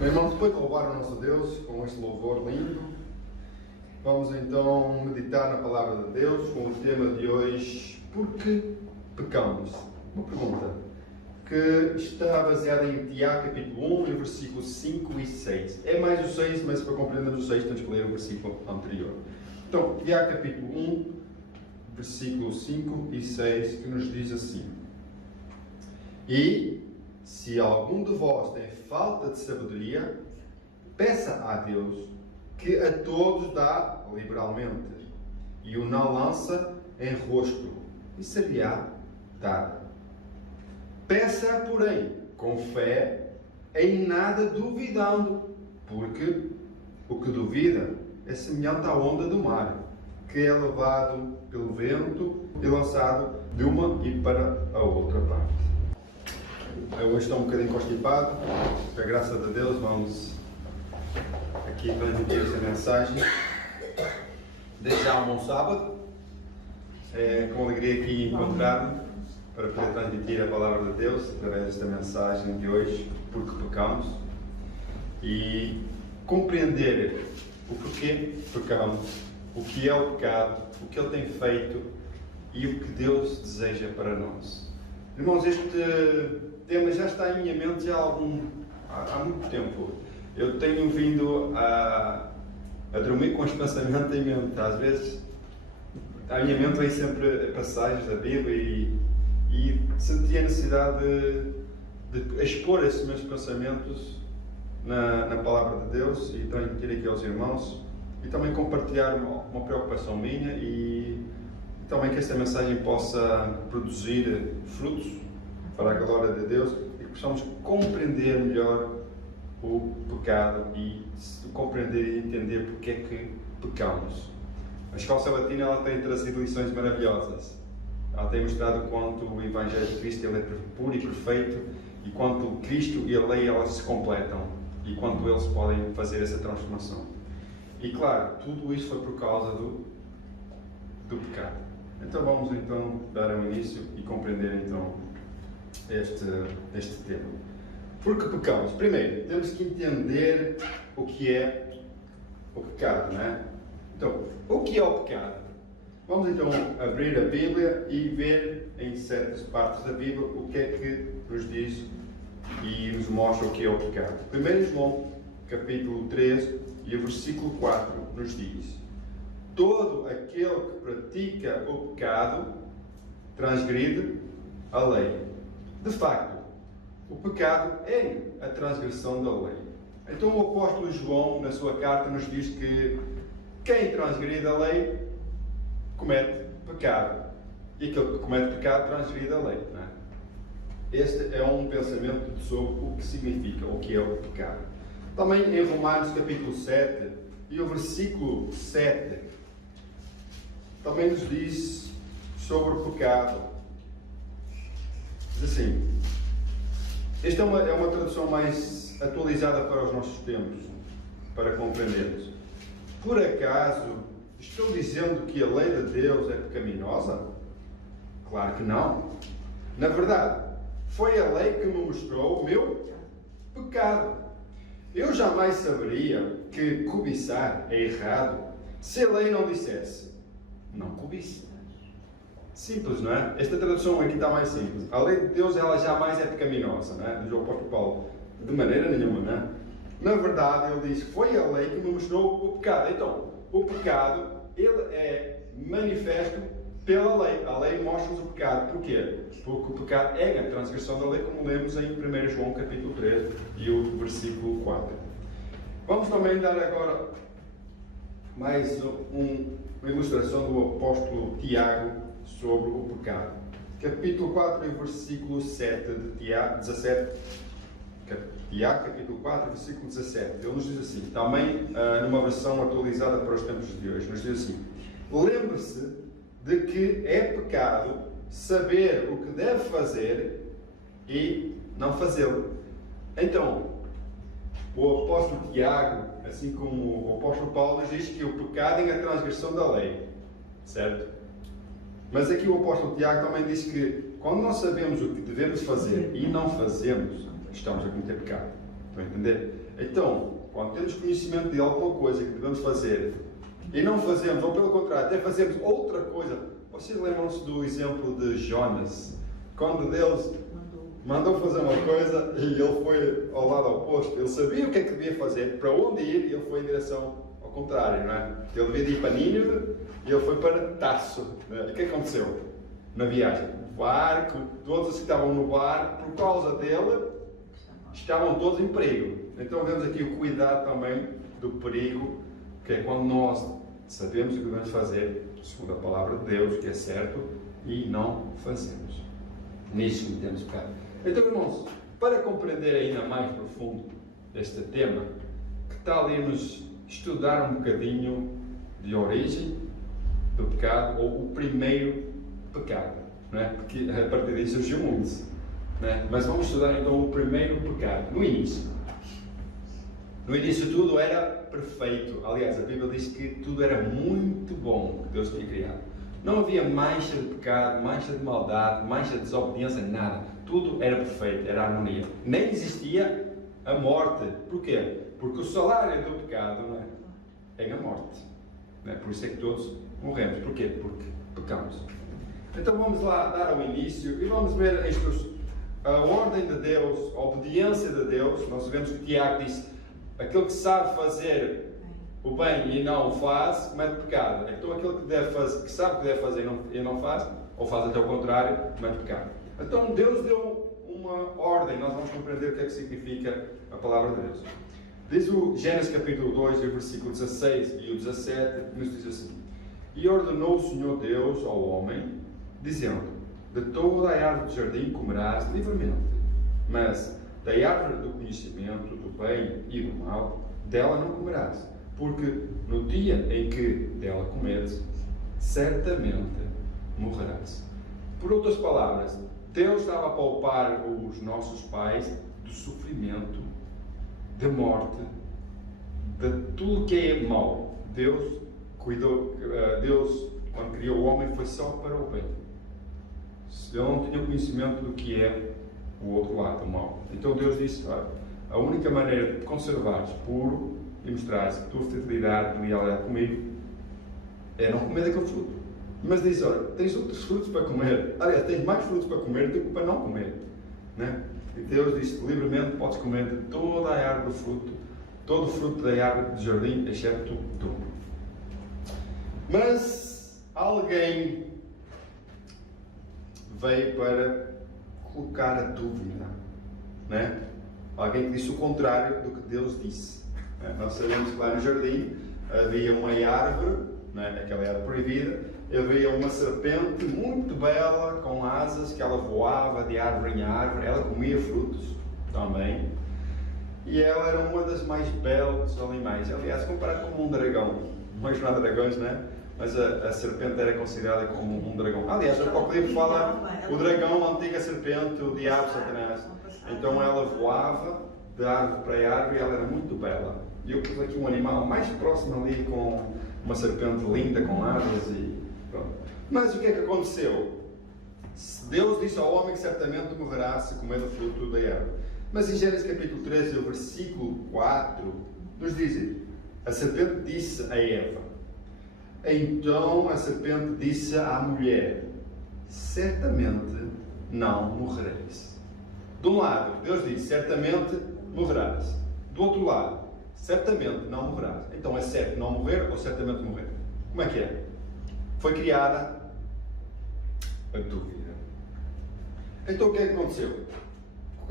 Meu irmão, depois de louvar o nosso Deus com este louvor lindo, vamos então meditar na Palavra de Deus com o tema de hoje: por que pecamos? Uma pergunta que está baseada em Tiago capítulo 1, versículos 5 e 6. É mais o 6, mas para compreendermos o 6 temos que ler o versículo anterior. Então, Tiago capítulo 1, versículos 5 e 6, que nos diz assim: E se algum de vós tem falta de sabedoria, peça a Deus, que a todos dá liberalmente, e o não lança em rosto, e se-lhe-á dar. Peça, porém, com fé, em nada duvidando, porque o que duvida é semelhante à onda do mar, que é levado pelo vento e lançado de uma e para a outra parte. Eu hoje estou um bocadinho constipado, com a graça de Deus vamos aqui transmitir esta mensagem. Desde já um bom sábado, com alegria aqui encontrar-me para poder transmitir a palavra de Deus através desta mensagem de hoje, porque pecamos, e compreender o porquê pecamos, o que é o pecado, o que ele tem feito e o que Deus deseja para nós. Irmãos, este tema já está em minha mente já há muito tempo. Eu tenho vindo a dormir com este pensamento em mente. Às vezes, à minha mente vem sempre passagens da Bíblia e senti a necessidade de expor esses meus pensamentos na Palavra de Deus e transmitir aqui aos irmãos e também compartilhar uma preocupação minha e também que esta mensagem possa produzir frutos para a glória de Deus e que possamos compreender melhor o pecado e compreender e entender porque é que pecamos. A Escola Sabatina ela tem trazido lições maravilhosas. Ela tem mostrado quanto o Evangelho de Cristo ele é puro e perfeito e quanto Cristo e a lei elas se completam e quanto eles podem fazer essa transformação. E claro, tudo isso foi por causa do pecado. Então vamos então dar um início e compreender então este tema. Por que pecamos? Primeiro, temos que entender o que é o pecado, não é? Então, o que é o pecado? Vamos então abrir a Bíblia e ver em certas partes da Bíblia o que é que nos diz e nos mostra o que é o pecado. 1 João, capítulo 3 e o versículo 4 nos diz: todo aquele que pratica o pecado transgride a lei. De facto, o pecado é a transgressão da lei. Então o apóstolo João, na sua carta, nos diz que quem transgride a lei comete pecado. E aquele que comete pecado transgride a lei. Não é? Este é um pensamento sobre o que significa, o que é o pecado. Também em Romanos capítulo 7 e o versículo 7 também nos diz sobre o pecado. Diz assim, esta é uma tradução mais atualizada para os nossos tempos, para compreendermos. Por acaso estou dizendo que a lei de Deus é pecaminosa? Claro que não. Na verdade, foi a lei que me mostrou o meu pecado. Eu jamais saberia que cobiçar é errado se a lei não dissesse: não cobice. Simples, não é? Esta tradução aqui está mais simples. A lei de Deus ela jamais é pecaminosa, não é? Diz o apóstolo Paulo. De maneira nenhuma, não é? Na verdade, ele diz: foi a lei que me mostrou o pecado. Então, o pecado ele é manifesto pela lei. A lei mostra-nos o pecado. Porquê? Porque o pecado é a transgressão da lei, como lemos em 1 João capítulo 3 e o versículo 4. Vamos também dar agora mais uma ilustração do apóstolo Tiago sobre o pecado. Capítulo 4 e versículo 7 de Tiago, 17. Tiago, capítulo 4, versículo 17. Ele nos diz assim, também numa versão atualizada para os tempos de hoje, nos diz assim: lembre-se de que é pecado saber o que deve fazer e não fazê-lo. Então, o apóstolo Tiago, assim como o apóstolo Paulo, diz que o pecado é a transgressão da lei, certo? Mas aqui o apóstolo Tiago também diz que quando nós sabemos o que devemos fazer e não fazemos, estamos a cometer pecado. Estão a entender? Então, quando temos conhecimento de alguma coisa que devemos fazer e não fazemos, ou pelo contrário, até fazemos outra coisa. Vocês lembram-se do exemplo de Jonas? Quando Deus mandou fazer uma coisa e ele foi ao lado oposto. Ele sabia o que é que devia fazer, para onde ir, e ele foi em direção ao contrário, não é? Ele devia ir para Nínive e ele foi para Tarso. E o que aconteceu na viagem? O barco, todos os que estavam no barco, por causa dele, estavam todos em perigo. Então vemos aqui o cuidado também do perigo, que é quando nós sabemos o que devemos fazer, segundo a palavra de Deus, que é certo, e não fazemos. Nisso cometemos pecado. Então, irmãos, para compreender ainda mais profundo este tema, que tal irmos estudar um bocadinho de origem do pecado, ou o primeiro pecado, não é? Porque a partir disso surgiu muitos, não é? Mas vamos estudar então o primeiro pecado, no início. No início tudo era perfeito. Aliás, a Bíblia diz que tudo era muito bom que Deus tinha criado. Não havia mancha de pecado, mancha de maldade, mancha de desobediência, nada. Tudo era perfeito, era harmonia. Nem existia a morte. Porquê? Porque o salário do pecado, não é a morte. Não é? Por isso é que todos morremos. Porquê? Porque pecamos. Então vamos lá dar ao início e vamos ver a ordem de Deus, a obediência de Deus. Nós vemos que Tiago disse: aquele que sabe fazer o bem e não o faz, comete pecado. Então aquele que sabe o que deve fazer e não faz, ou faz até o contrário, comete pecado. Então Deus deu uma ordem, nós vamos compreender o que é que significa a palavra de Deus. Diz o Gênesis capítulo 2, versículo 16 e o 17, nos diz assim: e ordenou o Senhor Deus ao homem, dizendo: de toda a árvore do jardim comerás livremente, mas da árvore do conhecimento do bem e do mal, dela não comerás, porque no dia em que dela comeres, certamente morrerás. Por outras palavras, Deus estava a poupar os nossos pais do sofrimento, da morte, de tudo que é mau. Deus cuidou, Deus, quando criou o homem, foi só para o bem. Ele não tinha conhecimento do que é o outro lado, o mal. Então Deus disse: a única maneira de conservares puro e mostrares a tua fidelidade e lealdade comigo é não comer daquele fruto. Mas diz: olha, tens outros frutos para comer. Aliás, tens mais frutos para comer do que para não comer, né? E Deus disse: livremente podes comer de toda a árvore do fruto, todo o fruto da árvore do jardim, exceto tu. Mas alguém veio para colocar a dúvida, né? Alguém que disse o contrário do que Deus disse. Nós sabemos que lá no jardim havia uma árvore, né? Aquela árvore proibida, havia uma serpente muito bela, com asas, que ela voava de árvore em árvore, ela comia frutos também, e ela era uma das mais belos animais, aliás, comparado com um dragão. Mas não há dragões, né? Mas a serpente era considerada como um dragão. Aliás, o Apocalipse fala o dragão, a antiga serpente, o diabo, Satanás. Então ela voava de árvore para árvore e ela era muito bela. E eu pus aqui um animal mais próximo ali, com uma serpente linda, com asas e pronto. Mas o que é que aconteceu? Deus disse ao homem que certamente morrerá se comer do fruto da árvore. Mas em Gênesis capítulo 13, o versículo 4, nos diz: a serpente disse a Eva. Então a serpente disse à mulher: certamente não morrereis. De um lado, Deus disse: certamente morrerás. Do outro lado, certamente não morrerás. Então é certo não morrer ou certamente morrer? Como é que é? Foi criada a dúvida. Então o que é que aconteceu?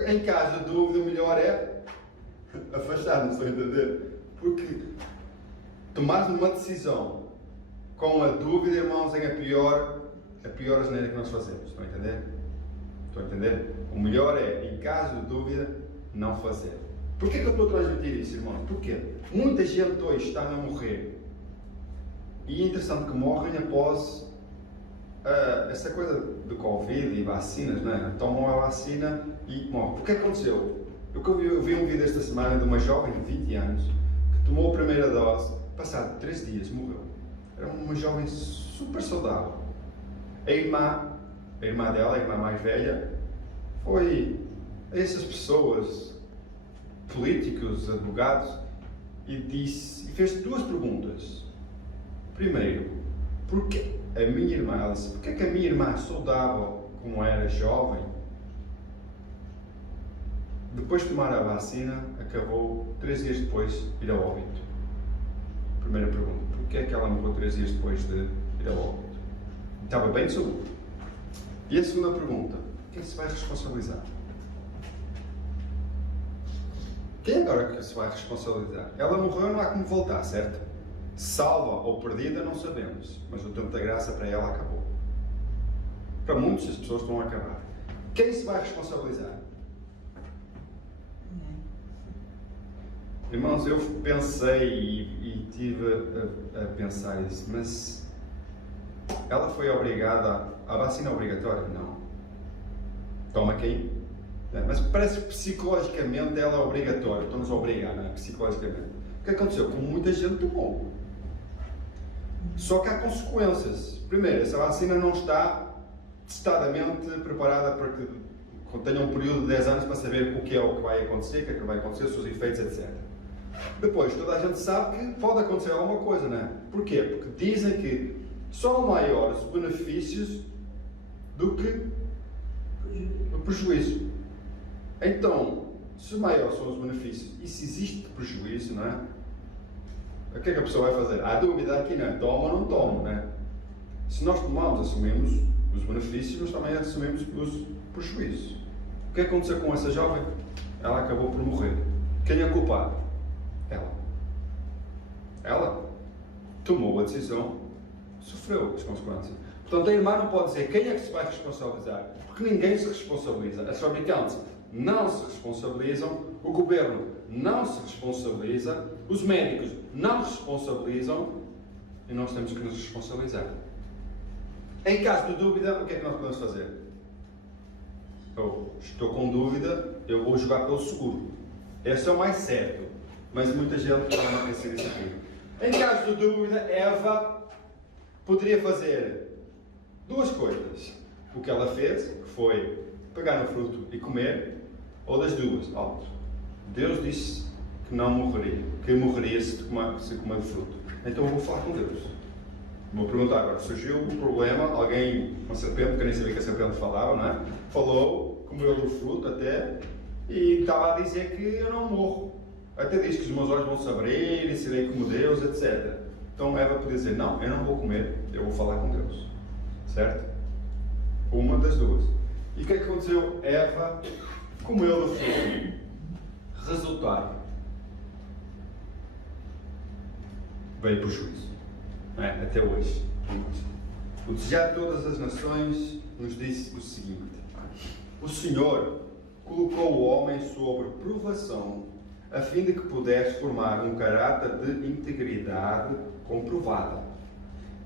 Em caso de dúvida, o melhor é afastar-nos, estão a entender? Porque tomar uma decisão com a dúvida, irmãos, é a pior asneira que nós fazemos. Estão a entender? Estão a entender? O melhor é, em caso de dúvida, não fazer. Porquê que eu estou a transmitir isso, irmãos? Porquê? Muita gente hoje está a morrer. E é interessante que morrem após essa coisa de Covid e vacinas, não é? Tomam a vacina e morrem. O que aconteceu? Eu vi um vídeo esta semana de uma jovem de 20 anos que tomou a primeira dose, passado 3 dias morreu. Era uma jovem super saudável. A irmã dela, a irmã mais velha, foi a essas pessoas políticos, advogados, e fez duas perguntas. Primeiro, porquê a minha irmã, ela disse, porquê que a minha irmã saudável, como era jovem, depois de tomar a vacina, acabou 3 dias depois de ir ao óbito? Primeira pergunta, porquê é que ela morreu 3 dias depois de ir ao óbito? Estava bem de saúde. E a segunda pergunta, quem se vai responsabilizar? Quem agora que se vai responsabilizar? Ela morreu, não há como voltar, certo? Salva ou perdida, não sabemos. Mas o tempo da graça para ela acabou. Para muitas as pessoas estão a acabar. Quem se vai responsabilizar? Irmãos, eu pensei e tive a pensar isso, mas ela foi obrigada, a vacina é obrigatória? Não. Toma quem? Mas parece que psicologicamente ela é obrigatória, estão-nos a obrigar, não é? Psicologicamente. O que aconteceu? Como muita gente tomou. Só que há consequências. Primeiro, essa vacina não está testadamente preparada para que tenha um período de 10 anos para saber o que é o que vai acontecer, o que é que vai acontecer, os seus efeitos, etc. Depois, toda a gente sabe que pode acontecer alguma coisa, não é? Porquê? Porque dizem que são maiores benefícios do que o prejuízo. Então, se maiores são os benefícios e se existe prejuízo, não é? O que é que a pessoa vai fazer? Há dúvida aqui, não é? Toma ou não toma, não é? Se nós tomamos, assumimos os benefícios, mas também assumimos os prejuízos. O que aconteceu com essa jovem? Ela acabou por morrer. Quem é culpado? Ela. Ela tomou a decisão, sofreu as consequências. Portanto, a irmã não pode dizer quem é que se vai responsabilizar, porque ninguém se responsabiliza. As fabricantes não se responsabilizam, o governo não se responsabiliza, os médicos não se responsabilizam e nós temos que nos responsabilizar. Em caso de dúvida, o que é que nós podemos fazer? Eu estou com dúvida, eu vou jogar pelo seguro. Esse é o mais certo, mas muita gente não pensa nisso aqui. Em caso de dúvida, Eva poderia fazer duas coisas. O que ela fez, que foi pegar no fruto e comer, ou das duas. Deus disse que não morreria, que morreria se comer o fruto. Então eu vou falar com Deus. Vou perguntar agora, surgiu um problema, alguém, uma serpente, que eu nem sabia que a serpente falava, não é? Falou, comeu o fruto até, e estava a dizer que eu não morro. Até diz que os meus olhos vão se abrir e serei como Deus, etc. Então Eva podia dizer, não, eu não vou comer, eu vou falar com Deus. Certo? Uma das duas. E o que é que aconteceu? Eva comeu do fruto. Resultado. Veio prejuízo. Não é? Até hoje. O Desejar de Todas as Nações nos disse o seguinte: o Senhor colocou o homem sob provação a fim de que pudesse formar um caráter de integridade comprovada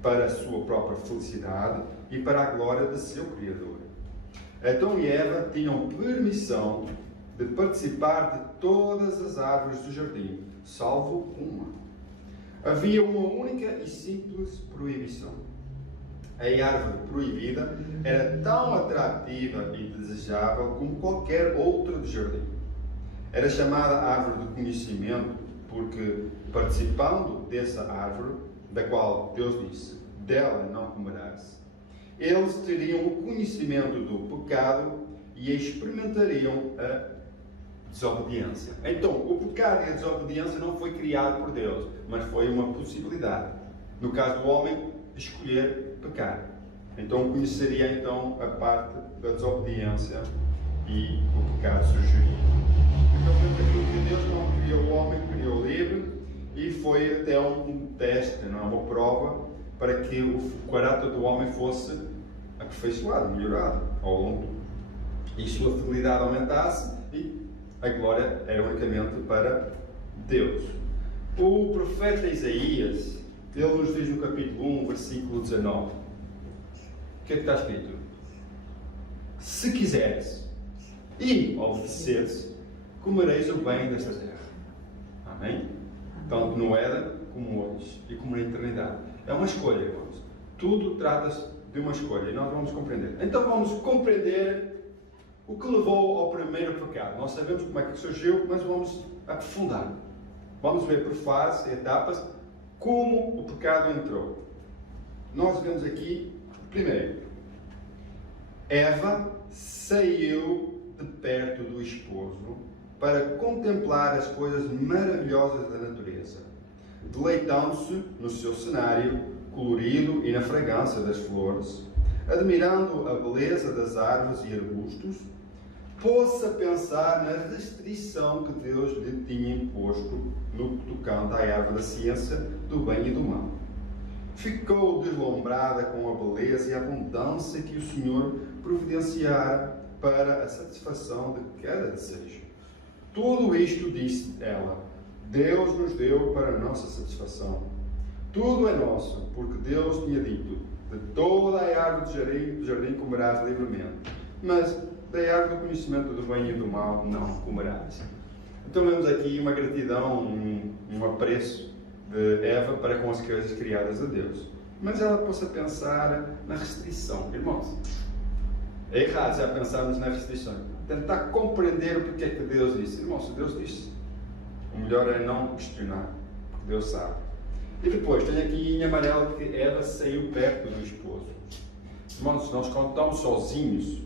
para a sua própria felicidade e para a glória de seu Criador. Adão e Eva tinham permissão de participar de todas as árvores do jardim, salvo uma. Havia uma única e simples proibição. A árvore proibida era tão atrativa e desejável como qualquer outra do jardim. Era chamada árvore do conhecimento porque, participando dessa árvore, da qual Deus disse, dela não comerás, eles teriam o conhecimento do pecado e experimentariam a desobediência. Então, o pecado e a desobediência não foi criado por Deus, mas foi uma possibilidade. No caso do homem, escolher pecar. Então, conheceria então a parte da desobediência e o pecado surgiria. Então, foi aquilo que Deus não criou o homem, criou livre, e foi até um teste, não é? Uma prova, para que o caráter do homem fosse aperfeiçoado, melhorado ao longo, e sua fidelidade aumentasse, e a glória era unicamente para Deus. O profeta Isaías, ele nos diz no capítulo 1, versículo 19, o que é que está escrito? Se quiseres e obedeceres, comereis o bem desta terra. Amém? Tanto no Éden como hoje e como na eternidade. É uma escolha, irmãos. Tudo trata-se de uma escolha e nós vamos compreender. Então vamos compreender o que levou ao primeiro pecado. Nós sabemos como é que surgiu, mas vamos aprofundar. Vamos ver por fases, etapas, como o pecado entrou. Nós vemos aqui, primeiro, Eva saiu de perto do esposo para contemplar as coisas maravilhosas da natureza, deleitando-se no seu cenário colorido e na fragrância das flores, admirando a beleza das árvores e arbustos, pôs-se a pensar na restrição que Deus lhe tinha imposto no tocante à árvore da ciência do bem e do mal. Ficou deslumbrada com a beleza e a abundância que o Senhor providenciara para a satisfação de cada desejo. Tudo isto, disse ela, Deus nos deu para a nossa satisfação. Tudo é nosso, porque Deus tinha dito, de toda a árvore do jardim comerás livremente, mas da árvore do conhecimento do bem e do mal não comerás. Então vemos aqui uma gratidão, um apreço de Eva para com as coisas criadas a Deus. Mas ela possa pensar na restrição. Irmãos, é errado já pensarmos na restrição. Tentar compreender o porquê que Deus disse. Irmãos, se Deus disse, o melhor é não questionar, porque Deus sabe. E depois, tenho aqui em amarelo que Eva saiu perto do esposo. Irmãos, nós quando estamos sozinhos,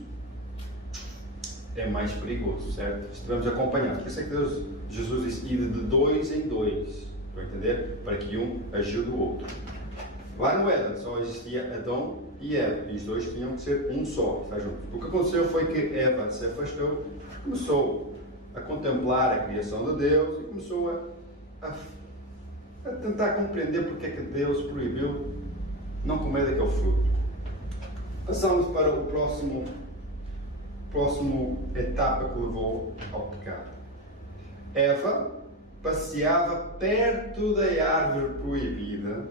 é mais perigoso, certo? Estivemos acompanhados. Por isso é que Jesus disse, ir de dois em dois. Estão a entender? Para que um ajude o outro. Lá no Éden só existia Adão e Eva. E os dois tinham que ser um só. Está junto. O que aconteceu foi que Eva se afastou, começou a contemplar a criação de Deus e começou a tentar compreender porque é que Deus proibiu não comer daquele fruto. Passamos para o próximo etapa que levou ao pecado. Eva passeava perto da árvore proibida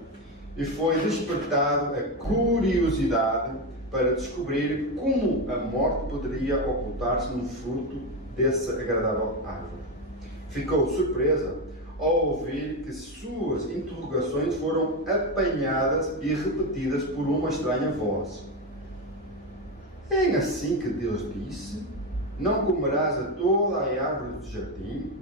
e foi despertado a curiosidade para descobrir como a morte poderia ocultar-se num fruto dessa agradável árvore. Ficou surpresa ao ouvir que suas interrogações foram apanhadas e repetidas por uma estranha voz. É assim que Deus disse, não comerás de toda a árvore do jardim?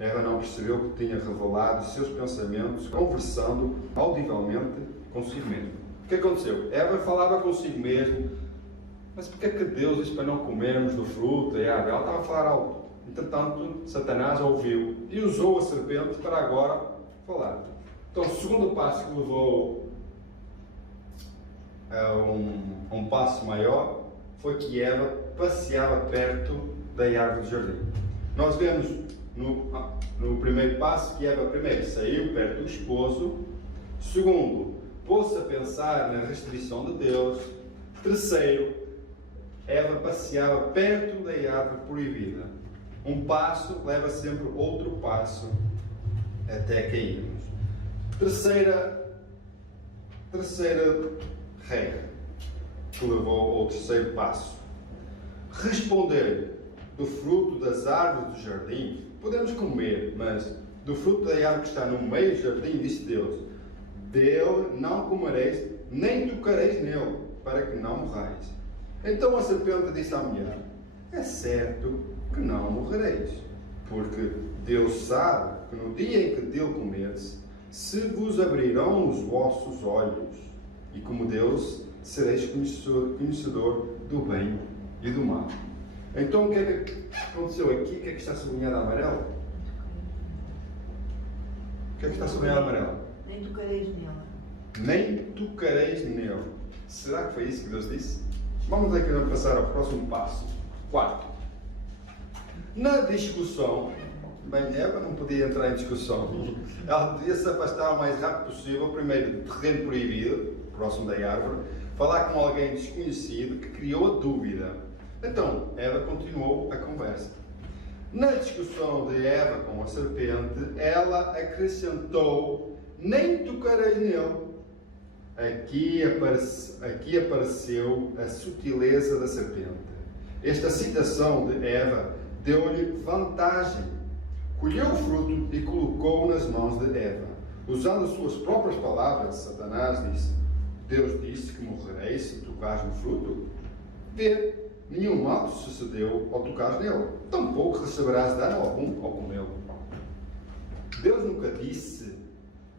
Eva não percebeu que tinha revelado seus pensamentos, conversando audivelmente consigo mesmo. O que aconteceu? Eva falava consigo mesmo, mas porquê é que Deus disse para não comermos do fruto da árvore? Ela estava a falar alto. Entretanto, Satanás ouviu e usou a serpente para agora falar. Então, o segundo passo que levou a um passo maior foi que Eva passeava perto da árvore do jardim. Nós vemos no primeiro passo que Eva primeiro saiu perto do esposo, segundo, pôs-se a pensar na restrição de Deus, terceiro, Eva passeava perto da árvore proibida. Um passo leva sempre outro passo até cairmos. Terceira regra que levou ao terceiro passo. Responder do fruto das árvores do jardim, podemos comer, mas do fruto da árvore que está no meio do jardim, disse Deus, dele não comereis, nem tocareis nele, para que não morrais. Então a serpente disse à mulher, é certo que não morrereis, porque Deus sabe que no dia em que dele comerdes, se vos abrirão os vossos olhos, e como Deus sereis conhecedor do bem e do mal. Então o que é que aconteceu aqui? O que é que está sublinhado a amarelo? O que é que está sublinhado a amarelo? Nem tocareis nela. Nem tocareis nele. Será que foi isso que Deus disse? Vamos aqui passar ao próximo passo. Quarto. Na discussão, bem, Eva não podia entrar em discussão. Ela devia se afastar o mais rápido possível, primeiro do terreno proibido, próximo da árvore, falar com alguém desconhecido que criou a dúvida. Então, Eva continuou a conversa. Na discussão de Eva com a serpente, ela acrescentou, nem tocareis nele. Aqui apareceu a sutileza da serpente. Esta citação de Eva deu-lhe vantagem. Colheu o fruto e colocou-o nas mãos de Eva. Usando as suas próprias palavras, Satanás disse, Deus disse que morrereis se tocares no fruto. Vê, nenhum mal te sucedeu ao tocares nele, tampouco receberás dano algum ao comê-lo. Deus nunca disse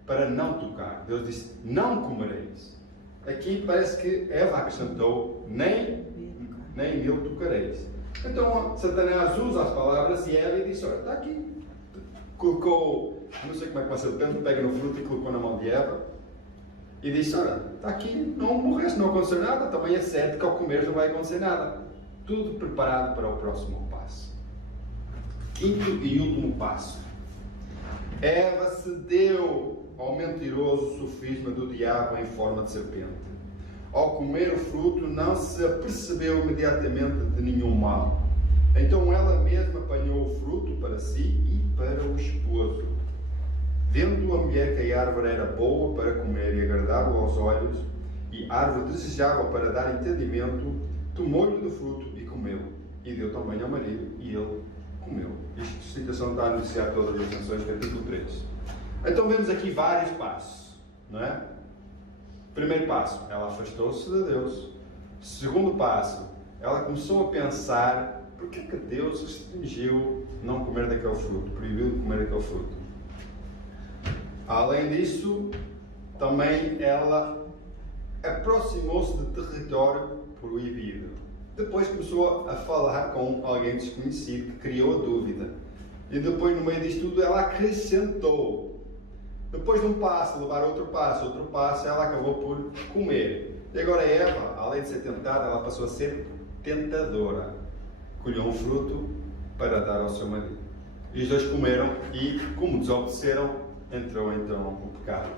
para não tocar, Deus disse, não comereis. Aqui parece que Eva acrescentou, nem nele tocareis. Então Satanás usa as palavras de Eva e disse, olha, está aqui. Colocou, não sei como é que vai ser o tempo, pega no fruto e colocou na mão de Eva. E disse, olha, está aqui, não morreste, não aconteceu nada, também é certo que ao comer não vai acontecer nada. Tudo preparado para o próximo passo. Quinto e último passo. Eva cedeu ao mentiroso sofisma do diabo em forma de serpente. Ao comer o fruto, não se apercebeu imediatamente de nenhum mal. Então ela mesma apanhou o fruto para si e para o esposo. Vendo a mulher que a árvore era boa para comer e agradável aos olhos, e árvore desejável para dar entendimento, tomou-lhe do fruto e comeu. E deu também ao marido, e ele comeu. Esta citação está a anunciar todas as Nações, capítulo 3. Então vemos aqui vários passos, não é? Primeiro passo, ela afastou-se de Deus. Segundo passo, ela começou a pensar, por que Deus restringiu não comer daquele fruto, proibiu de comer daquele fruto? Além disso, também ela aproximou-se de território proibido. Depois começou a falar com alguém desconhecido que criou a dúvida. E depois, no meio disto tudo, ela acrescentou. Depois de um passo, levar outro passo, ela acabou por comer. E agora Eva, além de ser tentada, ela passou a ser tentadora. Colheu um fruto para dar ao seu marido. E os dois comeram e, como desobedeceram, entrou então o pecado.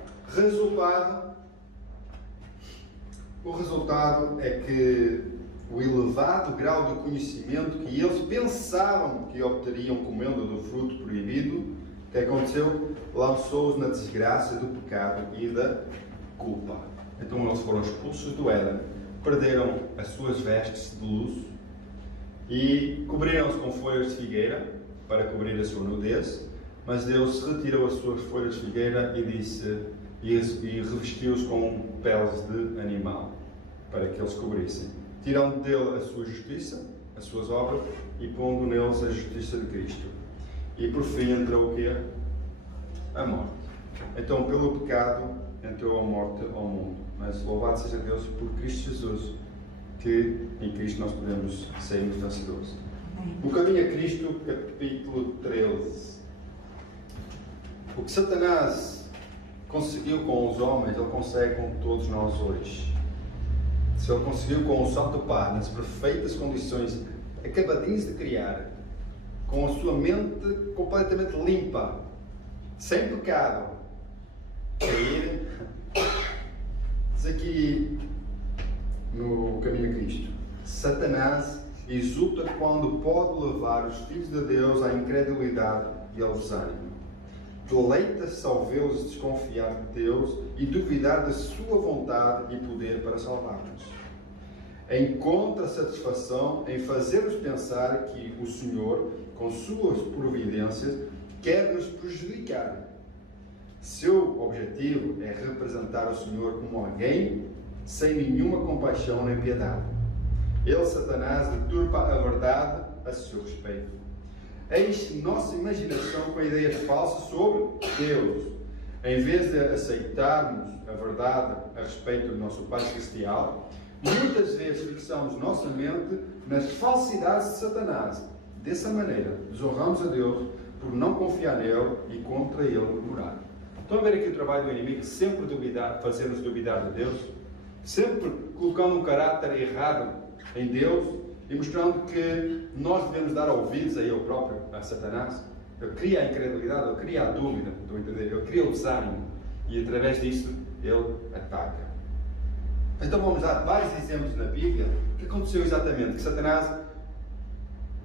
O resultado é que o elevado grau de conhecimento que eles pensavam que obteriam comendo do fruto proibido, o que aconteceu? Lançou-os na desgraça do pecado e da culpa. Então eles foram expulsos do Éden, perderam as suas vestes de luxo e cobriram-se com folhas de figueira para cobrir a sua nudez, mas Deus retirou as suas folhas de figueira e disse e revestiu-os com peles de animal para que eles cobrissem, tirando dele a sua justiça, as suas obras, e pondo neles a justiça de Cristo. E por fim entrou o quê? A morte. Então, pelo pecado, entrou a morte ao mundo. Mas louvado seja Deus por Cristo Jesus, que em Cristo nós podemos sair vencedores. O caminho a Cristo, capítulo 13. O que Satanás conseguiu com os homens, ele consegue com todos nós hoje. Se ele conseguiu com o Santo Pai, nas perfeitas condições, acabadinhos de criar, com a sua mente completamente limpa, sem pecado, cair, diz aqui no caminho a Cristo, Satanás exulta quando pode levar os filhos de Deus à incredulidade e ao desânimo. Deleita-se ao vê-los desconfiar de Deus e duvidar da sua vontade e poder para salvar-nos. Encontra satisfação em fazer-nos pensar que o Senhor, com suas providências, quer nos prejudicar. Seu objetivo é representar o Senhor como alguém sem nenhuma compaixão nem piedade. Ele, Satanás, deturpa a verdade a seu respeito. Enche nossa imaginação com ideias falsas sobre Deus. Em vez de aceitarmos a verdade a respeito do nosso Pai Celestial, muitas vezes fixamos nossa mente nas falsidades de Satanás. Dessa maneira, desonramos a Deus por não confiar nele e contra ele murmurar. Estão a ver aqui o trabalho do inimigo, sempre fazer-nos duvidar de Deus, sempre colocando um caráter errado em Deus, e mostrando que nós devemos dar ouvidos a ele próprio, a Satanás. Ele cria a incredulidade, ele cria a dúvida, estão a entender? Ele cria o desânimo e através disso ele ataca. Então vamos dar vários exemplos na Bíblia que aconteceu exatamente, que Satanás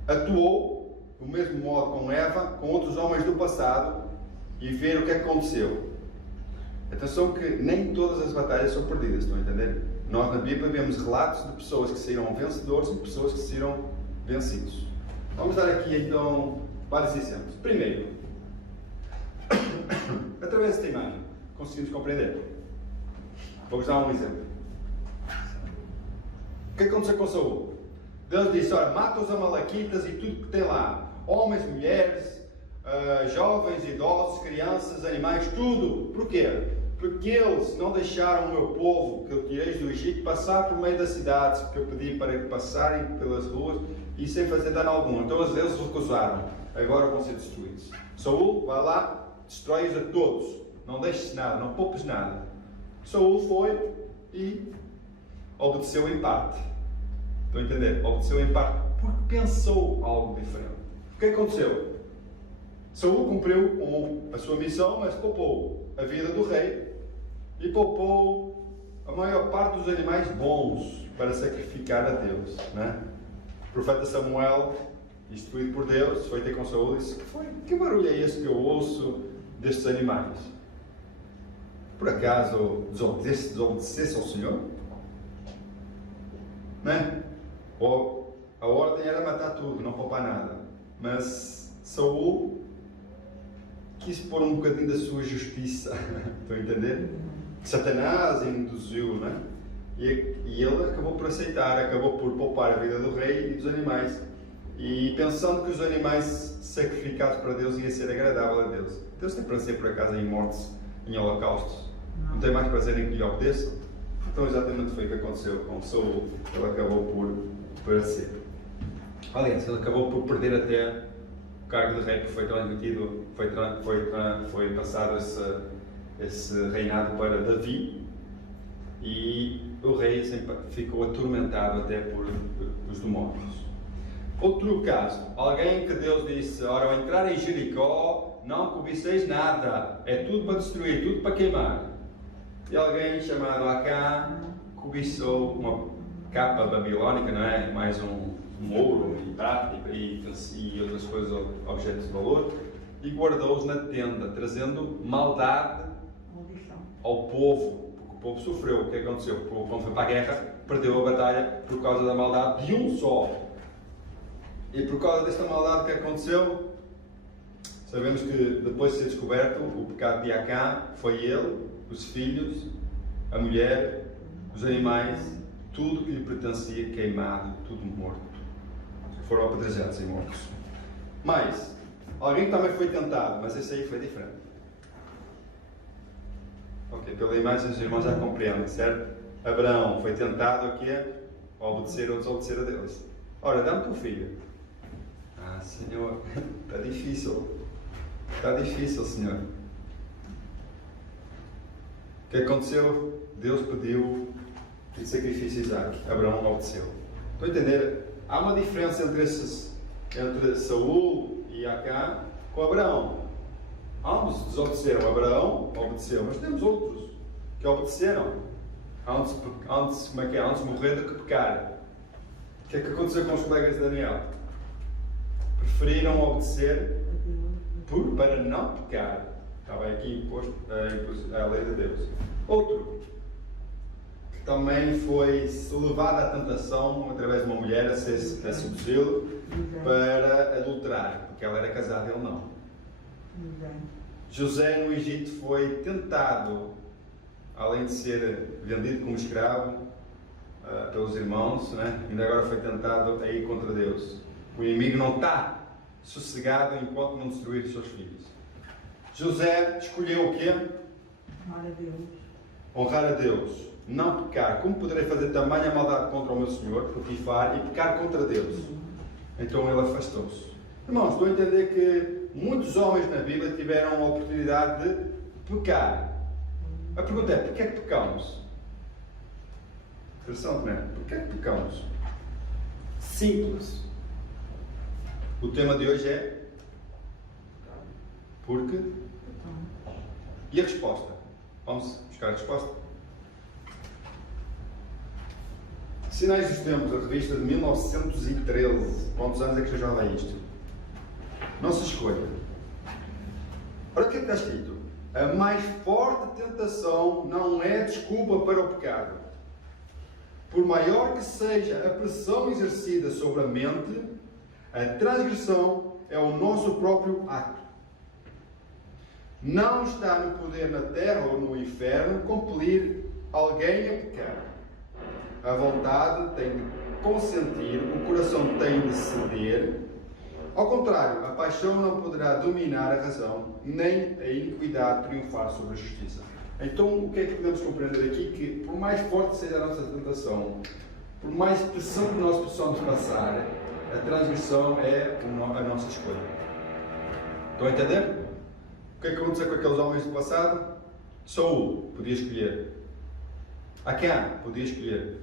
atuou do mesmo modo com Eva, com outros homens do passado, e ver o que aconteceu. Atenção que nem todas as batalhas são perdidas, estão a entender? Nós na Bíblia vemos relatos de pessoas que saíram vencedores e de pessoas que saíram vencidos. Vamos dar aqui então vários exemplos. Primeiro, através desta imagem, conseguimos compreender. Vou-vos dar um exemplo. O que aconteceu com Saul? Deus disse, olha, mata os amalequitas e tudo que tem lá. Homens, mulheres, jovens, idosos, crianças, animais, tudo. Porquê? Porque eles não deixaram o meu povo, que eu tirei do Egito, passar por meio das cidades, que eu pedi para que passarem pelas ruas e sem fazer dano algum. Então eles recusaram. Agora vão ser destruídos. Saul, vai lá, destrói-os a todos. Não deixes nada, não poupes nada. Saul foi e obedeceu em parte. Estão a entender? Obedeceu em parte porque pensou algo diferente. O que aconteceu? Saul cumpriu com a sua missão, mas poupou a vida do rei e poupou a maior parte dos animais bons para sacrificar a Deus. Né? O profeta Samuel, instruído por Deus, foi ter com Saul e disse: que barulho é esse que eu ouço destes animais? Por acaso desobedecesse ao Senhor? Né? Ou a ordem era matar tudo, não poupar nada. Mas Saul quis pôr um bocadinho da sua justiça. Estão a entender? Satanás induziu, né? E ele acabou por aceitar, acabou por poupar a vida do rei e dos animais. E pensando que os animais sacrificados para Deus ia ser agradável a Deus. Deus tem prazer, por acaso, em mortes, em holocaustos. Não tem mais prazer em que lhe obedeçam. Então exatamente foi o que aconteceu com Saul. Ele acabou por parecer. Aliás, ele acabou por perder até o cargo de rei, porque foi transmitido, foi passado esse reinado para Davi, e o rei ficou atormentado até por os demónios. Outro caso, alguém que Deus disse: ora, ao entrar em Jericó, não cobiceis nada, é tudo para destruir, tudo para queimar. E alguém chamado Acã cobiçou uma capa babilónica, não é? Mais um ouro e prata e outras coisas, objetos de valor, e guardou-os na tenda, trazendo maldade ao povo, porque o povo sofreu. O que aconteceu? O povo, quando foi para a guerra, perdeu a batalha por causa da maldade de um só. E por causa desta maldade que aconteceu, sabemos que depois de ser descoberto o pecado de Acã, foi ele, os filhos, a mulher, os animais, tudo que lhe pertencia queimado, tudo morto. Foram apedrejados e mortos. Mas, alguém também foi tentado, mas esse aí foi diferente. Ok, pela imagem os irmãos já compreendem, certo? Abraão foi tentado aqui a obedecer ou desobedecer a Deus. Ora, dá-me teu filho. Ah, Senhor, está difícil. Está difícil, Senhor. O que aconteceu? Deus pediu o sacrifício de Isaac. Abraão obedeceu. Estão a entender? Há uma diferença entre Saul e Acã com Abraão. Ambos desobedeceram. Abraão obedeceu, mas temos outros que obedeceram antes morrer do que pecar. O que é que aconteceu com os colegas de Daniel? Preferiram obedecer para não pecar. Estava aqui imposto a lei de Deus. Outro que também foi levado à tentação através de uma mulher a seduzi-lo para adulterar, porque ela era casada e ele não. José no Egito foi tentado, além de ser vendido como escravo pelos irmãos, né? Ainda agora foi tentado a ir contra Deus. O inimigo não está sossegado enquanto não destruir os seus filhos. José escolheu o quê? Honrar a Deus, não pecar. Como poderei fazer tamanha maldade contra o meu Senhor, Potifar, e pecar contra Deus? Então ele afastou-se. Irmãos, estou a entender que muitos homens na Bíblia tiveram a oportunidade de pecar. A pergunta é: porquê é que pecamos? Interessante, não é? Porquê é que pecamos? Simples. O tema de hoje é porque. E a resposta? Vamos buscar a resposta? Sinais dos Tempos, a revista de 1913. Quantos anos é que já vai isto? Nossa escolha. Ora, o que é que está escrito? A mais forte tentação não é desculpa para o pecado. Por maior que seja a pressão exercida sobre a mente, a transgressão é o nosso próprio ato. Não está no poder na terra ou no inferno compelir alguém a pecar. A vontade tem de consentir, o coração tem de ceder. Ao contrário, a paixão não poderá dominar a razão, nem a iniquidade triunfar sobre a justiça. Então, o que é que podemos compreender aqui? Que por mais forte seja a nossa tentação, por mais pressão que nós possamos passar, a transgressão é a nossa escolha. Estão a entender? O que é que aconteceu com aqueles homens do passado? Saul podia escolher. Acã podia escolher.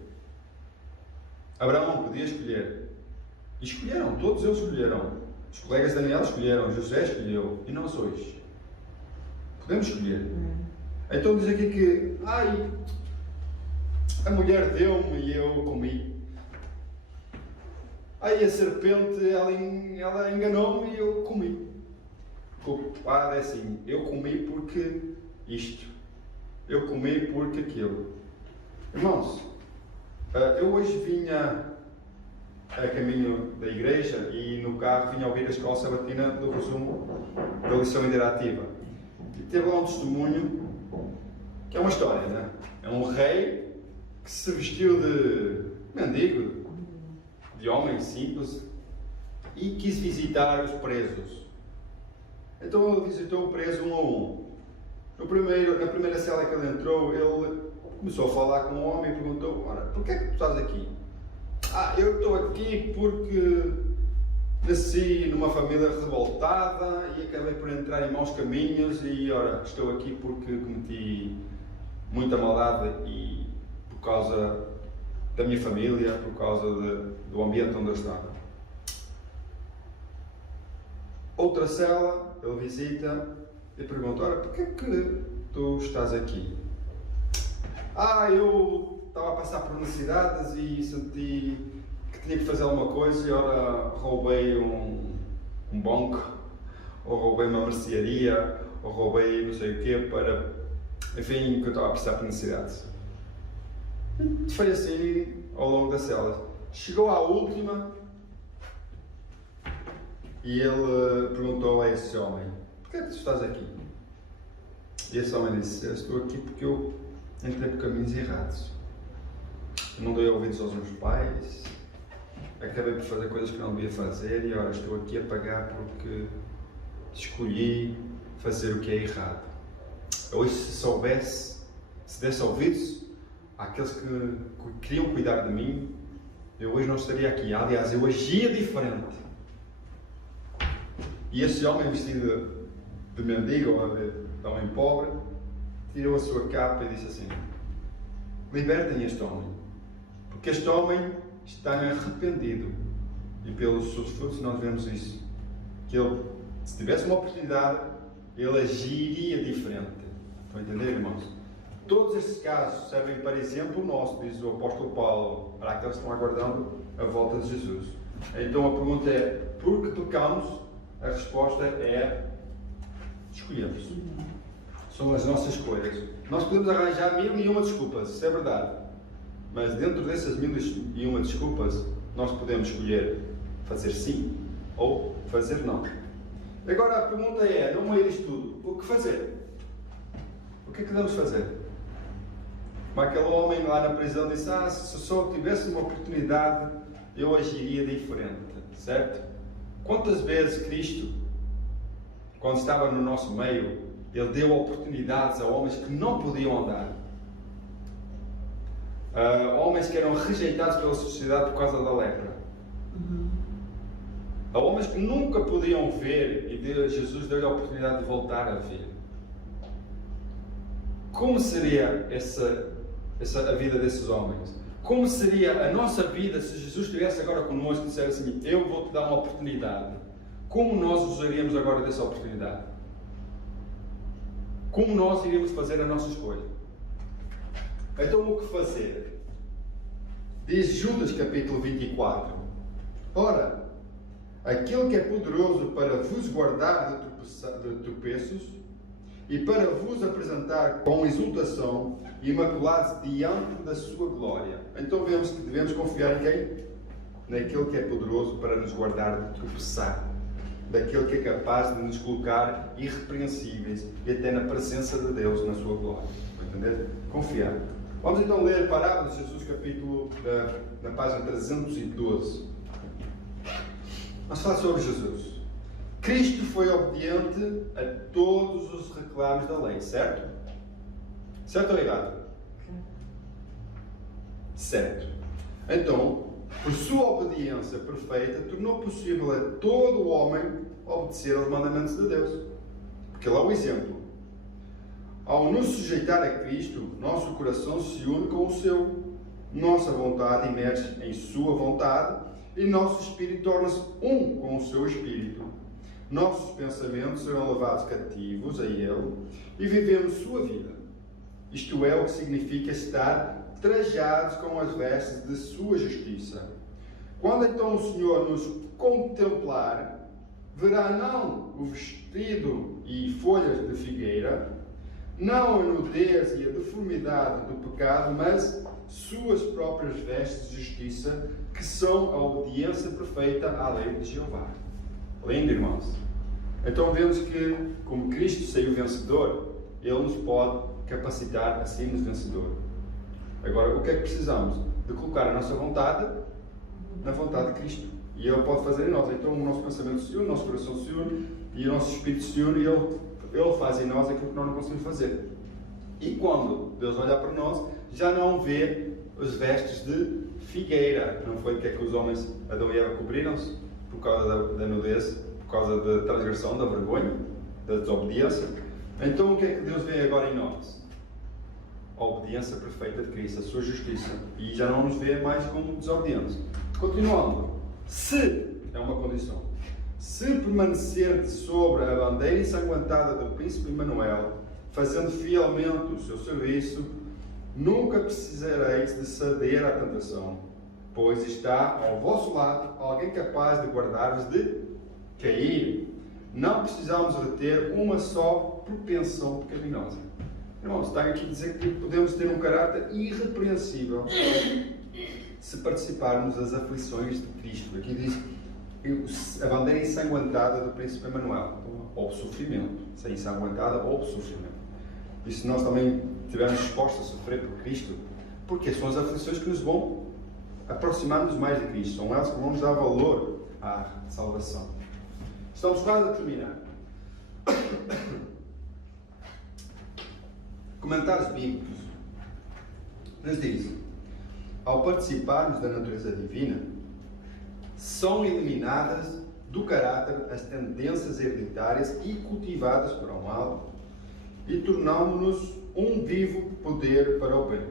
Abraão podia escolher. E escolheram, todos eles escolheram. Os colegas de Daniel escolheram, José escolheu. E nós hoje? Podemos escolher. Então diz aqui que, a mulher deu-me e eu comi. A serpente, ela enganou-me e eu comi. O culpado é assim, eu comi porque isto. Eu comi porque aquilo. Irmãos, eu hoje vinha a caminho da igreja e no carro vinha a ouvir a escola sabatina do resumo da lição interativa. E teve lá um testemunho, que é uma história, né? É um rei que se vestiu de mendigo, de homem simples, e quis visitar os presos. Então ele visitou o preso um a um. Na primeira cela que ele entrou, ele começou a falar com o homem e perguntou: ora, porquê é que tu estás aqui? Eu estou aqui porque nasci numa família revoltada e acabei por entrar em maus caminhos e, ora, estou aqui porque cometi muita maldade e por causa da minha família, por causa do ambiente onde eu estava. Outra cela, ele visita e pergunta: ora, porquê é que tu estás aqui? Eu estava a passar por necessidades e senti que tinha que fazer alguma coisa e ora roubei um banco, ou roubei uma mercearia, ou roubei não sei o quê para, enfim, que eu estava a passar por necessidades. E foi assim ao longo da cela. Chegou à última e ele perguntou a esse homem: porquê é que tu estás aqui? E esse homem disse: eu estou aqui porque eu entrei por caminhos errados. Eu não dei ouvidos aos meus pais, acabei por fazer coisas que não devia fazer e agora estou aqui a pagar porque escolhi fazer o que é errado. Hoje, se desse ouvidos àqueles que queriam cuidar de mim, eu hoje não estaria aqui. Aliás, eu agia diferente. E esse homem vestido de mendigo ou de homem pobre tirou a sua capa e disse assim: libertem este homem, porque este homem está arrependido. E pelos seus frutos nós vemos isso, que ele, se tivesse uma oportunidade, ele agiria diferente. Estão a entender, irmãos? Todos estes casos servem para exemplo nosso, diz o apóstolo Paulo, para aqueles que estão aguardando a volta de Jesus. Então a pergunta é: por que pecamos? A resposta é: escolhemos. São as nossas escolhas. Nós podemos arranjar 1001 desculpas, isso é verdade. Mas dentro dessas 1001 desculpas, nós podemos escolher fazer sim ou fazer não. Agora a pergunta é, no meio disto tudo, o que fazer? O que é que devemos fazer? Como aquele homem lá na prisão disse: se só tivesse uma oportunidade, eu agiria diferente, certo? Quantas vezes Cristo, quando estava no nosso meio, Ele deu oportunidades a homens que não podiam andar, homens que eram rejeitados pela sociedade por causa da lepra, a homens que nunca podiam ver, e Jesus deu-lhe a oportunidade de voltar a ver. Como seria a vida desses homens? Como seria a nossa vida se Jesus estivesse agora connosco e dissesse assim: eu vou-te dar uma oportunidade? Como nós usaríamos agora dessa oportunidade? Como nós iríamos fazer a nossa escolha? Então o que fazer? Diz Judas capítulo 24: ora, aquele que é poderoso para vos guardar de tropeços e para vos apresentar com exultação imaculados diante da sua glória. Então vemos que devemos confiar em quem? Naquele que é poderoso para nos guardar de tropeçar, daquele que é capaz de nos colocar irrepreensíveis e até na presença de Deus, na sua glória. Estão a entender? Confiar. Vamos então ler a parábola de Jesus, capítulo, na página 312. Vamos falar sobre Jesus. Cristo foi obediente a todos os reclames da lei, certo? Certo ou errado? Certo. Então, por sua obediência perfeita, tornou possível a todo o homem obedecer aos mandamentos de Deus. Porque ele é o exemplo. Ao nos sujeitar a Cristo, nosso coração se une com o seu. Nossa vontade emerge em sua vontade e nosso espírito torna-se um com o seu espírito. Nossos pensamentos serão levados cativos a Ele e vivemos sua vida. Isto é o que significa estar trajados com as vestes de sua justiça. Quando então o Senhor nos contemplar, verá não o vestido e folhas de figueira, não a nudez e a deformidade do pecado, mas suas próprias vestes de justiça, que são a obediência perfeita à lei de Jeová. Lindo, irmãos. Então vemos que, como Cristo saiu vencedor, Ele nos pode capacitar a sermos vencedor. Agora, o que é que precisamos? De colocar a nossa vontade na vontade de Cristo. E Ele pode fazer em nós. Então o nosso pensamento se une, o nosso coração se une, e o nosso espírito se une, e Ele faz em nós aquilo que nós não conseguimos fazer. E quando Deus olhar para nós, já não vê as vestes de figueira. Não foi o que é que os homens, Adão e Eva, cobriram-se? Por causa da nudez, por causa da transgressão, da vergonha, da desobediência. Então o que é que Deus vê agora em nós? A obediência perfeita de Cristo, a sua justiça. E já não nos vê mais como desobedientes. Continuando. Se, é uma condição, se permanecerdes sobre a bandeira ensanguentada do príncipe Emanuel, fazendo fielmente o seu serviço, nunca precisareis de ceder à tentação, pois está ao vosso lado alguém capaz de guardar-vos de cair. Não precisamos reter uma só propensão pecaminosa. Irmãos, está aqui a dizer que podemos ter um caráter irrepreensível se participarmos das aflições de Cristo. Aqui diz a bandeira ensanguentada do príncipe Emanuel, ou sofrimento, se é ensanguentada ou sofrimento. E se nós também estivermos dispostos a sofrer por Cristo, porque são as aflições que nos vão aproximar-nos mais de Cristo, são elas que vão nos dar valor à salvação. Estamos quase a terminar. Comentários bíblicos nos diz: ao participarmos da natureza divina, são eliminadas do caráter as tendências hereditárias e cultivadas para o mal, e tornamos-nos um vivo poder para o bem.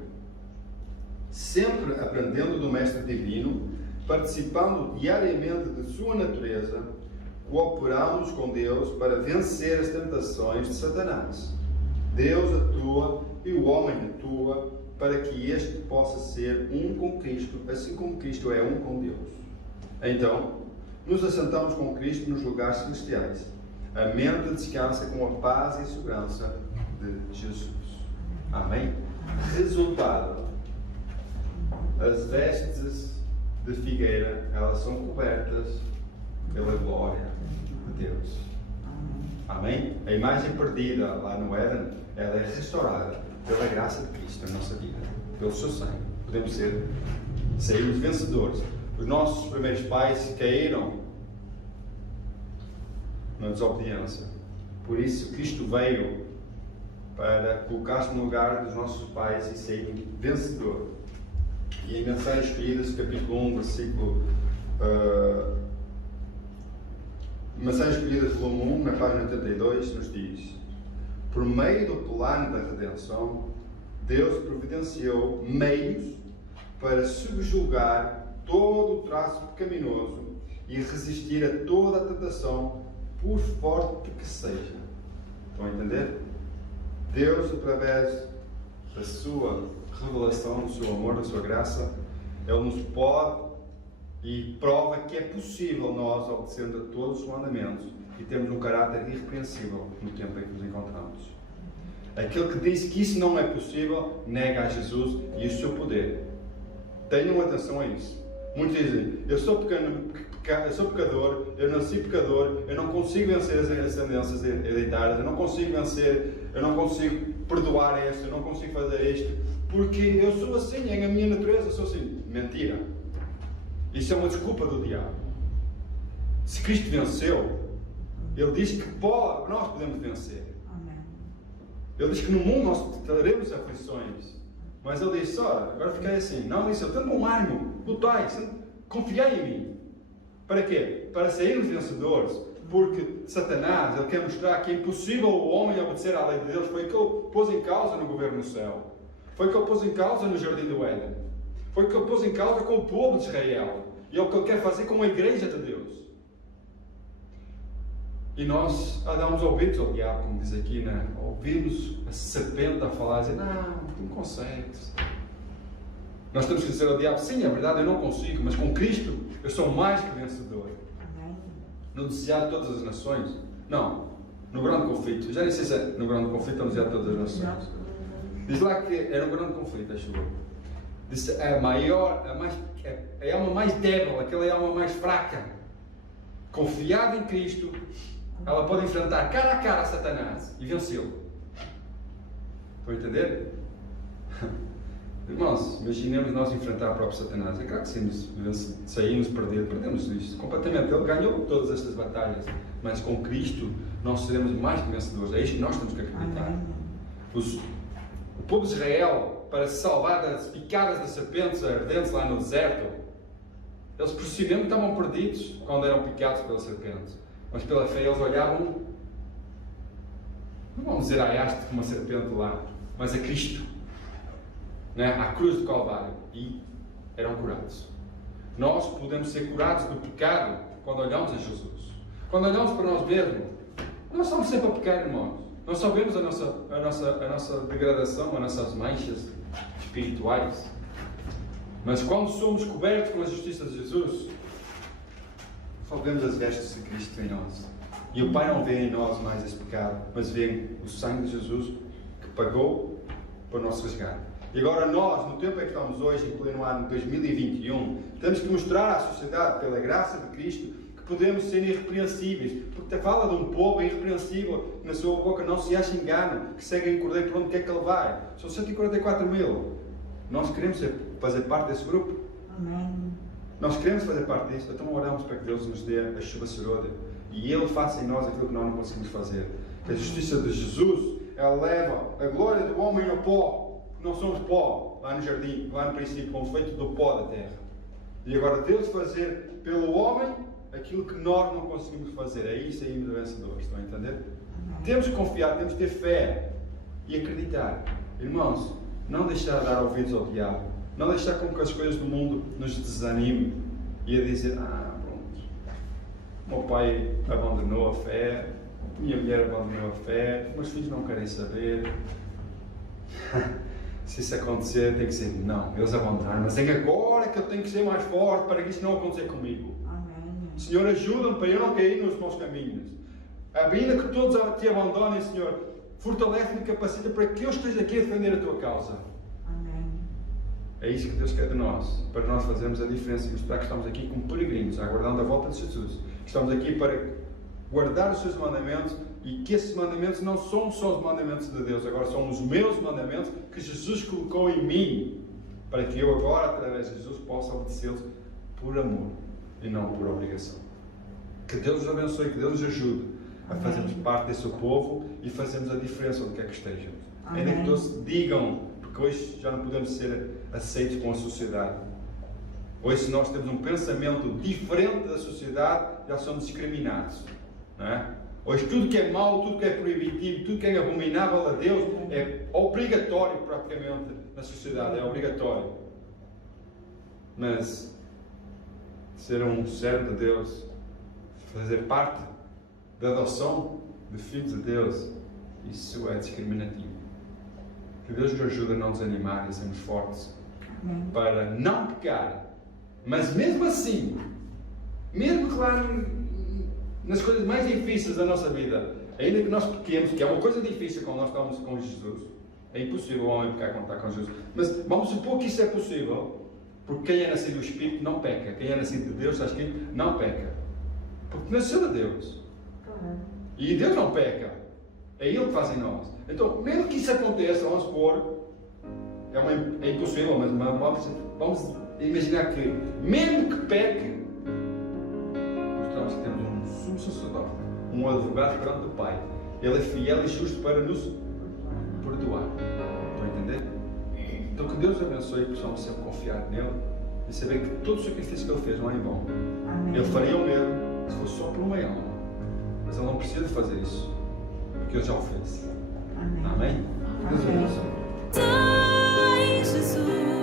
Sempre aprendendo do Mestre Divino, participando diariamente de sua natureza, cooperamos com Deus para vencer as tentações de Satanás. Deus atua e o homem atua para que este possa ser um com Cristo, assim como Cristo é um com Deus. Então, nos assentamos com Cristo nos lugares celestiais. A mente descansa com a paz e a segurança de Jesus. Amém? Resultado: as vestes de figueira, elas são cobertas pela glória de Deus. Amém? A imagem perdida lá no Éden, ela é restaurada pela graça de Cristo na nossa vida, pelo seu sangue. Podemos sairmos vencedores. Os nossos primeiros pais caíram na desobediência. Por isso Cristo veio para colocar-se no lugar dos nossos pais e sair vencedor. E em Mensagens Escolhidas, capítulo 1, versículo Mensagens Escolhidas, volume 1, na página 82, nos diz: por meio do plano da redenção, Deus providenciou meios para subjugar todo o traço pecaminoso e resistir a toda a tentação, por forte que seja. Estão a entender? Deus, através da sua revelação, do seu amor, da sua graça, Ele nos pode e prova que é possível nós obedecermos a todos os mandamentos e termos um caráter irrepreensível no tempo em que nos encontramos. Aquele que diz que isso não é possível, nega a Jesus e o seu poder. Tenham atenção a isso. Muitos dizem: eu sou pecador, eu nasci pecador, eu não consigo vencer as tendências hereditárias, eu não consigo vencer, eu não consigo perdoar este, eu não consigo fazer isto, porque eu sou assim, é a minha natureza, eu sou assim. Mentira. Isso é uma desculpa do diabo. Se Cristo venceu, Ele diz que nós podemos vencer. Amém. Ele diz que no mundo nós teremos aflições. Mas Ele disse, olha, agora fiquei assim. Não, disse, eu tenho um ânimo, lutai, confiai em mim. Para quê? Para sairmos vencedores. Porque Satanás, ele quer mostrar que é impossível o homem obedecer à lei de Deus. Foi o que ele pôs em causa no governo do céu. Foi o que ele pôs em causa no jardim do Éden. Foi o que ele pôs em causa com o povo de Israel. E é o que ele quer fazer com a igreja de Deus. E nós damos ouvidos ao diabo, como diz aqui, né? Ouvimos a serpente a falar, a dizer, não, tu não consegues. Nós temos que dizer ao diabo, sim, é verdade, eu não consigo, mas com Cristo eu sou mais que vencedor. Amém. No desejado de todas as nações? Não, no grande conflito. Já nem sei se é no grande conflito ou no desejado de todas as nações. Diz lá que era um grande conflito, acho eu. Diz a maior, a alma mais débil, aquela alma mais fraca, confiada em Cristo, ela pode enfrentar cara a cara a Satanás e vencê-lo. Estão a entender? Irmãos, imaginemos nós enfrentar o próprio Satanás. É claro que saímos perdemos isso completamente. Ele ganhou todas estas batalhas, mas com Cristo nós seremos mais que vencedores. É isto que nós temos que acreditar. O povo de Israel, para se salvar das picadas das serpentes ardentes lá no deserto, eles por si mesmos estavam perdidos quando eram picados pelas serpentes. Mas pela fé eles olhavam, não vamos dizer a haste como uma serpente lá, mas a Cristo, né? À cruz do Calvário, e eram curados. Nós podemos ser curados do pecado quando olhamos a Jesus. Quando olhamos para nós mesmos, nós estamos sempre a pecar, irmãos. Nós só vemos a nossa degradação, as nossas manchas espirituais. Mas quando somos cobertos com a justiça de Jesus, só vemos as vestes de Cristo em nós. E o Pai não vê em nós mais esse pecado, mas vê o sangue de Jesus que pagou para o nosso resgate. E agora nós, no tempo em que estamos hoje, em pleno ano 2021, temos que mostrar à sociedade, pela graça de Cristo, que podemos ser irrepreensíveis. Porque fala de um povo irrepreensível, que na sua boca não se acha engano, que segue em cordeiro por onde quer que ele vai. São 144 mil. Nós queremos fazer parte desse grupo. Amém. Nós queremos fazer parte disso, então oramos para que Deus nos dê a chuva serôdia e Ele faça em nós aquilo que nós não conseguimos fazer. Que a justiça de Jesus, ela leva a glória do homem ao pó, porque nós somos pó, lá no jardim, lá no princípio, fomos feitos do pó da terra. E agora Deus fazer pelo homem aquilo que nós não conseguimos fazer, aí saímos vencedores, estão a entender? Temos que confiar, temos que ter fé e acreditar. Irmãos, não deixar de dar ouvidos ao diabo. Não deixar com que as coisas do mundo nos desanimem e a dizer, pronto, meu pai abandonou a fé, minha mulher abandonou a fé, meus filhos não querem saber. Se isso acontecer, tem que ser, não, eles abandonaram, mas é agora que eu tenho que ser mais forte para que isso não aconteça comigo. Amém. Senhor, ajuda-me para eu não cair nos meus caminhos. Ainda que todos te abandonem, Senhor, fortalece-me e capacita para que eu esteja aqui a defender a tua causa. É isso que Deus quer de nós, para nós fazermos a diferença e mostrar que estamos aqui como peregrinos, aguardando a volta de Jesus. Estamos aqui para guardar os seus mandamentos e que esses mandamentos não são só os mandamentos de Deus, agora são os meus mandamentos que Jesus colocou em mim, para que eu agora, através de Jesus, possa obedecê-los por amor e não por obrigação. Que Deus nos abençoe, que Deus nos ajude a fazermos parte desse povo e fazermos a diferença onde quer que estejamos. Ainda que todos digam, porque hoje já não podemos ser aceitos com a sociedade. Hoje, se nós temos um pensamento diferente da sociedade, já somos discriminados. Não é? Hoje, tudo que é mau, tudo que é proibitivo, tudo que é abominável a Deus é obrigatório praticamente na sociedade, é obrigatório. Mas ser um servo de Deus, fazer parte da adoção de filhos de Deus, isso é discriminativo. Que Deus nos ajude a não desanimar e a sermos fortes para não pecar. Mas mesmo assim, mesmo que lá nas coisas mais difíceis da nossa vida, ainda que nós pequemos, que é uma coisa difícil quando nós estamos com Jesus, é impossível o homem pecar quando está com Jesus, mas vamos supor que isso é possível, porque quem é nascido do Espírito não peca, quem é nascido de Deus, está escrito, não peca, porque nasceu de Deus, e Deus não peca, é Ele que faz em nós. Então, mesmo que isso aconteça, vamos supor, é impossível, mas vamos imaginar que, mesmo que peque, mostramos que temos um sumo sacerdote, um advogado perante o Pai. Ele é fiel e justo para nos perdoar. Estão a entender? Então que Deus abençoe e possamos sempre confiar nele e saber que todo o sacrifício que ele fez não é em vão. Amém. Ele faria o mesmo se fosse só por uma alma. Mas ele não precisa de fazer isso, porque ele já o fez. Amém. Amém? Deus Amém. abençoe. Ai, Jesus.